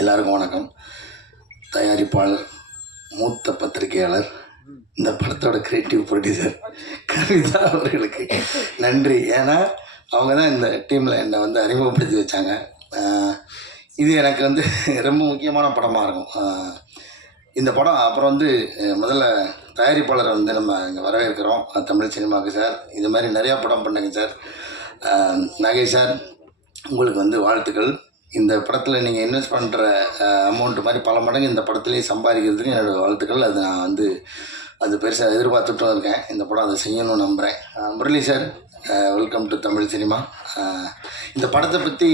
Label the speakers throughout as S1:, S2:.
S1: எல்லாருக்கும் வணக்கம். தயாரிப்பாளர் மூத்த பத்திரிகையாளர் இந்த படத்தோட கிரியேட்டிவ் ப்ரொடியூசர் கவிதா அவர்களுக்கு நன்றி. ஏன்னா அவங்க தான் இந்த டீமில் என்னை வந்து அறிமுகப்படுத்தி வச்சாங்க. இது எனக்கு வந்து ரொம்ப முக்கியமான படமாக இருக்கும். இந்த படம் அப்புறம் வந்து முதல்ல தயாரிப்பாளரை வந்து நம்ம இங்கே வரவேற்கிறோம். தமிழ் சினிமாவுக்கு சார் இது மாதிரி நிறையா படம் பண்ணுங்க சார் நகை சார் உங்களுக்கு வந்து வாழ்த்துக்கள். இந்த படத்தில் நீங்கள் இன்வெஸ்ட் பண்ணுற அமௌண்ட் மாதிரி பல மடங்கு இந்த படத்துலேயே சம்பாதிக்கிறதுக்கு என்னோடய வாழ்த்துக்கள். அது நான் வந்து அது பெருசாக எதிர்பார்த்துட்டும் இருக்கேன். இந்த படம் அதை செய்யணும்னு நம்புகிறேன் Murali sir welcome to Tamil cinema இந்த படத்தை பற்றி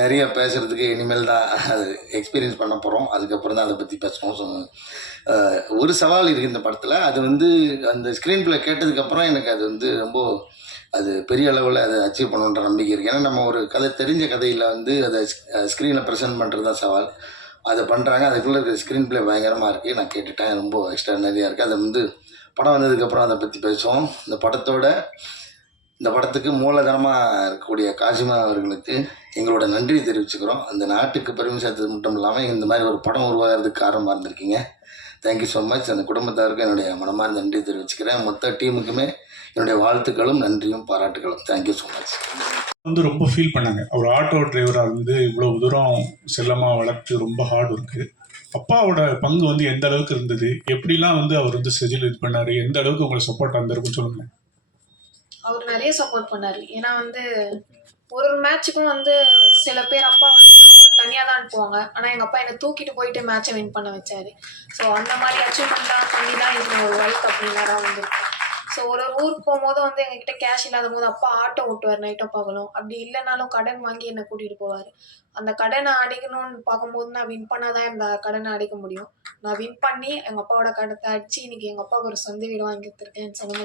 S1: நிறைய பேசுகிறதுக்கு இனிமேல் தான் அது எக்ஸ்பீரியன்ஸ் பண்ண போகிறோம் அதுக்கப்புறம் தான் அதை பற்றி பேசணும் ஸோ ஒரு சவால் இருக்குது இந்த படத்தில். அது வந்து அந்த ஸ்க்ரீன் பிளே கேட்டதுக்கப்புறம் எனக்கு அது வந்து ரொம்ப அது பெரிய அளவில் அதை அச்சீவ் பண்ணுன்ற நம்பிக்கை இருக்குது ஏன்னா நம்ம ஒரு கதை தெரிஞ்ச கதையில் வந்து அதை ஸ்க்ரீனில் ப்ரெசென்ட் பண்ணுறது தான் சவால். அதை பண்ணுறாங்க அதுக்குள்ளே இருக்கிற ஸ்க்ரீன் ப்ளே பயங்கரமாக இருக்குது நான் கேட்டுட்டேன் ரொம்ப எக்ஸ்ட்ராடனரியாக இருக்குது அதை வந்து படம் வந்ததுக்கப்புறம் அதை பற்றி பேசுவோம். இந்த படத்தோட இந்த படத்துக்கு மூலதனமாக இருக்கக்கூடிய காசிமா அவர்களுக்கு எங்களோட நன்றி தெரிவிச்சுக்கிறோம். அந்த நாட்டுக்கு பெருமை சேர்த்தது மட்டும் இல்லாமல் இந்த மாதிரி ஒரு படம் உருவாகிறதுக்கு காரணமாக இருந்திருக்கீங்க. தேங்க்யூ ஸோ மச் அந்த குடும்பத்தாருக்கும் என்னுடைய மனமார்ந்த நன்றி தெரிவிச்சுக்கிறேன். மொத்த டீமுக்குமே என்னுடைய வாழ்த்துக்களும் நன்றியும் பாராட்டுகளும். தேங்க்யூ ஸோ மச்
S2: வந்து ரொம்ப ஃபீல் பண்ணாங்க. அவர் ஆட்டோ டிரைவராக இருந்து இவ்வளவு தூரம் செல்லமாக வளர்த்து ரொம்ப ஹார்ட் ஒர்க்கு அப்பாவோட பங்கு வந்து எந்த அளவுக்கு இருந்தது? எப்படிலாம் வந்து அவர் வந்து செஜில் இது பண்ணாரு? எந்த அளவுக்கு உங்களுக்கு சப்போர்ட் வந்திருக்குன்னு சொல்லுங்க.
S3: அவர் நிறைய சப்போர்ட் பண்ணாரு. ஏன்னா வந்து ஒரு ஒரு மேட்ச்சுக்கும் வந்து சில பேர் அப்பா வந்து அவங்க தனியாக தான் அனுப்புவாங்க. ஆனால் எங்கள் அப்பா என்னை தூக்கிட்டு போயிட்டு மேட்சை வின் பண்ண வச்சாரு. ஸோ அந்த மாதிரி அச்சீவ்மெண்ட்லாம் பண்ணி தான் இது ஒரு வேர்ல்ட் கப் வின்னராக வந்திருக்கேன் ஸோ ஒரு ஒரு ஊருக்கு போகும்போது வந்து எங்ககிட்ட கேஷ் இல்லாத போது அப்பா ஆட்டோ ஓட்டுவார் நைட்டோ பகலும். அப்படி இல்லைனாலும் கடன் வாங்கி என்னை கூட்டிகிட்டு போவார். அந்த கடனை அடைக்கணும்னு பார்க்கும்போது நான் வின் பண்ணாதான் இந்த கடனை அடைக்க முடியும். நான் வின் பண்ணி எங்கள் அப்பாவோட கடத்தை அடித்து இன்னைக்கு எங்கள் அப்பாவுக்கு ஒரு சொந்த வீடு வாங்கி கொடுத்துருக்கேன் சொன்னது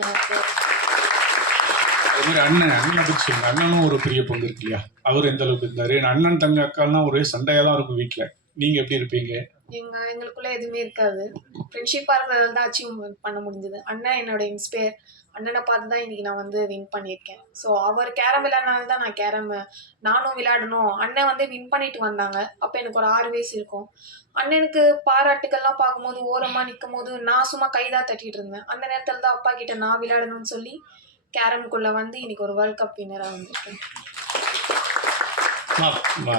S2: அதே அண்ணன் அண்ணனை பற்றி சொல்லுங்க. அண்ணனும் ஒரு பெரிய பங்கு இருக்கு இல்லையா? அவர் எந்த அளவுக்கு இருந்தாரு? அண்ணன் தங்க அக்கால்னா ஒரே சண்டையாக தான் இருக்கும் வீட்டில் நீங்கள் எப்படி இருப்பீங்க?
S3: எங்க எங்களுக்குள்ள எதுவுமே இருக்காது. ஃப்ரெண்ட்ஷிப்பாக இருக்கிறதால தான் அச்சீவ் பண்ண முடிஞ்சது. அண்ணன் என்னோட இன்ஸ்பயர் அண்ணனை பார்த்து தான் இன்றைக்கி நான் வந்து வின் பண்ணியிருக்கேன். ஸோ அவர் கேரம் விளையாடினால தான் நான் கேரம் நானும் விளையாடணும். அண்ணன் வந்து வின் பண்ணிட்டு வந்தாங்க. அப்போ எனக்கு ஒரு ஆறு வயசு இருக்கும். அண்ணனுக்கு பாராட்டுக்கள்லாம் பார்க்கும்போது ஓரமாக நிற்கும் போது நான் சும்மா கைதான் தட்டிட்டு இருந்தேன். அந்த நேரத்தில் தான் அப்பா கிட்ட நான் விளையாடணும்னு சொல்லி கேரம்குள்ளே வந்து இன்றைக்கி ஒரு வேர்ல்ட் கப் வின்னராக வந்திருக்கேன்.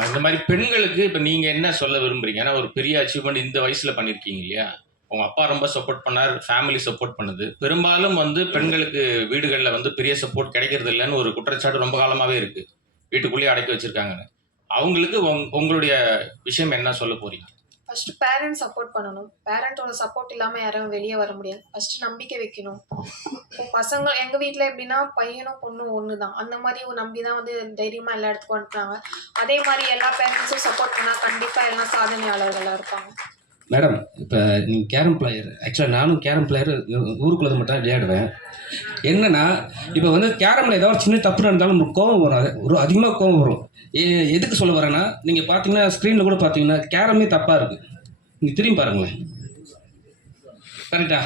S4: இந்த மாதிரி பெண்களுக்கு இப்போ நீங்கள் என்ன சொல்ல விரும்புறீங்க? ஏன்னா ஒரு பெரிய அச்சீவ்மெண்ட் இந்த வயசில் பண்ணியிருக்கீங்க இல்லையா? உங்கள் அப்பா ரொம்ப சப்போர்ட் பண்ணார் ஃபேமிலி சப்போர்ட் பண்ணுது. பெரும்பாலும் வந்து பெண்களுக்கு வீடுகளில் வந்து பெரிய சப்போர்ட் கிடைக்கிறது இல்லைன்னு ஒரு குற்றச்சாட்டு ரொம்ப காலமாகவே இருக்குது வீட்டுக்குள்ளேயே அடக்கி வச்சுருக்காங்கன்னு. அவங்களுக்கு உங் உங்களுடைய விஷயம் என்ன சொல்ல போறீங்க?
S3: ஃபர்ஸ்ட் பேரண்ட் சப்போர்ட் பண்ணணும். பேரண்ட்டோட சப்போர்ட் இல்லாமல் யாரும் வெளியே வர முடியாது. ஃபர்ஸ்ட் நம்பிக்கை வைக்கணும். இப்போ பசங்க எங்கள் வீட்டில் எப்படின்னா பையனும் பொண்ணும் ஒன்று தான் அந்த மாதிரி ஒரு நம்பி தான் வந்து தைரியமாக எல்லா இடத்துக்கும் அனுப்புறாங்க. அதே மாதிரி எல்லா பேரண்ட்ஸும் சப்போர்ட் பண்ணால் கண்டிப்பாக எல்லாம் சாதனையாளர்களாக இருப்பாங்க.
S5: மேடம் இப்போ நீங்கள் கேரம் பிளேயர். ஆக்சுவலாக நானும் கேரம் பிளேயர் ஊருக்குள்ளது மட்டும் தான் விளையாடுவேன். என்னன்னா இப்போ வந்து கேரமில் ஏதாவது ஒரு சின்ன தப்பு நடந்தாலும் நமக்கு கோவம் வரும் ஒரு அதிகமாக கோவம் வரும். ஏ- எதுக்கு சொல்ல வரேன்னா நீங்கள் பார்த்தீங்கன்னா ஸ்க்ரீனில் கூட பார்த்தீங்கன்னா கேரமே தப்பாக இருக்குது நீங்கள் திரும்பி பாருங்களேன். கரெக்டா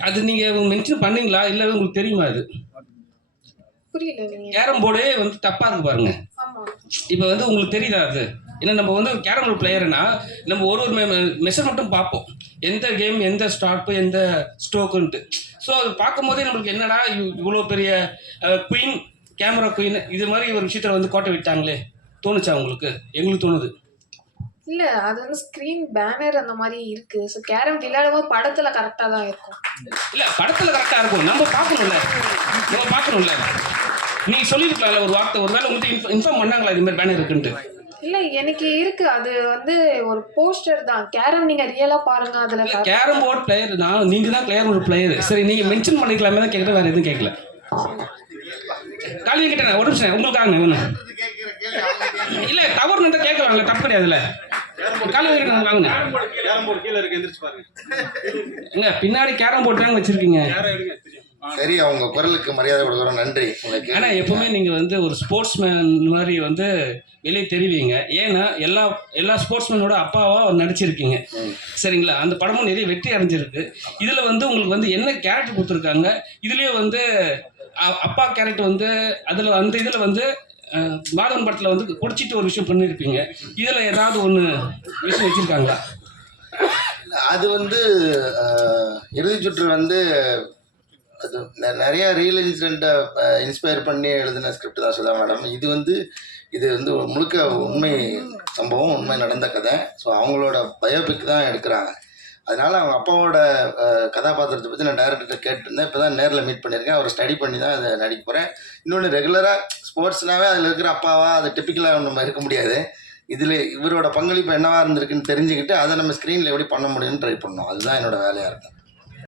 S5: அது நீங்கள் மென்ஷன் பண்ணீங்களா? இல்லை உங்களுக்கு தெரியுமா அது? கேரம் போர்டே வந்து தப்பாக இருக்கு பாருங்க. இப்போ வந்து உங்களுக்கு தெரியுதா அது? ஏன்னா நம்ம வந்து கேரம் பிளேயர்னா நம்ம ஒரு ஒரு மெஷர் மட்டும் பார்ப்போம். எந்த கேம் எந்த ஸ்டார்ப்பு எந்த ஸ்ட்ரோக்குன்ட்டு ஸோ அது பார்க்கும்போதே நம்மளுக்கு என்னடா இவ்- இவ்வளோ பெரிய குயின் கேமரா குயின் இது மாதிரி ஒரு விஷயத்தில் வந்து கோட்டை விட்டாங்களே. தோணுச்சா உங்களுக்கு? எங்களுக்கு தோணுது.
S3: இல்லை அது வந்து ஸ்க்ரீன் பேனர் அந்த மாதிரி இருக்குது ஸோ கேரம் விளையாடும்போது படத்தில் கரெக்டாக தான் இருக்கும்.
S5: இல்லை படத்தில் கரெக்டாக இருக்கும். நம்ம பார்க்கணும்ல. நம்ம பார்க்கணும்ல. நீ சொல்லியிருக்கலாம்ல ஒரு வார்த்தை. ஒரு வேளை உங்களுக்கு இன்ஃபார்ம் பண்ணாங்களா இது மாதிரி பேனர் இருக்குன்ட்டு?
S3: இல்லை எனக்கு இருக்கு. அது வந்து ஒரு போஸ்டர் தான். கேரம் நீங்கள் ரியலாக பாருங்க அதில்
S5: கேரம் போர்டு பிளேயர் நான் நீங்கள் தான் கேரம் போர்டு பிளேயர் சரி நீங்கள் மென்ஷன் பண்ணிக்கலாமே தான் கேட்குறேன் வேறு எதுவும் கேட்கல காலையில் கேட்டேன் ஒரு நிமிஷம் உங்களுக்காக ஒன்று இல்லை தவறு இருந்தால் கேட்கலாம்ல தப்பு கிடையாதுல்ல காலையில் கேட்டேன் வாங்க
S2: கேரம் போர்டு கீழே இருக்கு எந்திரிச்சு பாருங்க.
S5: எங்க பின்னாடி கேரம் போர்டு தாங்க வச்சிருக்கீங்க.
S1: சரி அவங்க குரலுக்கு மரியாதை கொடுக்குறோம். நன்றி. உங்களுக்கு
S5: ஆனால் எப்பவுமே நீங்கள் வந்து ஒரு ஸ்போர்ட்ஸ்மேன் மாதிரி வந்து வெளியே தெரிவிங்க. ஏன்னா எல்லா எல்லா ஸ்போர்ட்ஸ்மேனோட அப்பாவா நடிச்சிருக்கீங்க. சரிங்களா? அந்த படமும் நிறைய வெற்றி அடைஞ்சிருக்கு. இதில் வந்து உங்களுக்கு வந்து என்ன கேரக்டர் கொடுத்துருக்காங்க? இதுலேயே வந்து அப்பா கேரக்டர் வந்து அதில் அந்த இதில் வந்து மாதவன் படத்தில் வந்து குடிச்சிட்டு ஒரு விஷயம் பண்ணியிருப்பீங்க இதில் ஏதாவது ஒன்று விஷயம் வச்சுருக்காங்களா?
S1: அது வந்து அஹ், இறுதிச் சுற்று வந்து அது நெ- நிறைய ரியல் இன்சிடெண்ட்டை இன்ஸ்பயர் பண்ணி எழுதின ஸ்கிரிப்ட் தான் சுதா மேடம் இது வந்து இது வந்து முழுக்க உண்மை சம்பவம் உண்மை நடந்த கதை. ஸோ அவங்களோட பயோபிக் தான் எடுக்கிறாங்க. அதனால் அவங்க அப்பாவோட கதாபாத்திரத்தை பற்றி நான் டேரக்டர்கிட்ட கேட்டிருந்தேன். இப்போ தான் நேரில் மீட் பண்ணியிருக்கேன். அவரை ஸ்டடி பண்ணி தான் அதை நடிக்க போகிறேன் இன்னொன்று ரெகுலராக ஸ்போர்ட்ஸ்னாவே அதில் இருக்கிற அப்பாவா அது டிப்பிக்கலாக நம்ம இருக்க முடியாது. இதில் இவரோட பங்களிப்பு என்னவாக இருந்திருக்குன்னு தெரிஞ்சுக்கிட்டு அதை நம்ம ஸ்க்ரீனில் எப்படி பண்ண முடியும்னு ட்ரை பண்ணோம். அதுதான் என்னோடய வேலையாக இருக்கும்.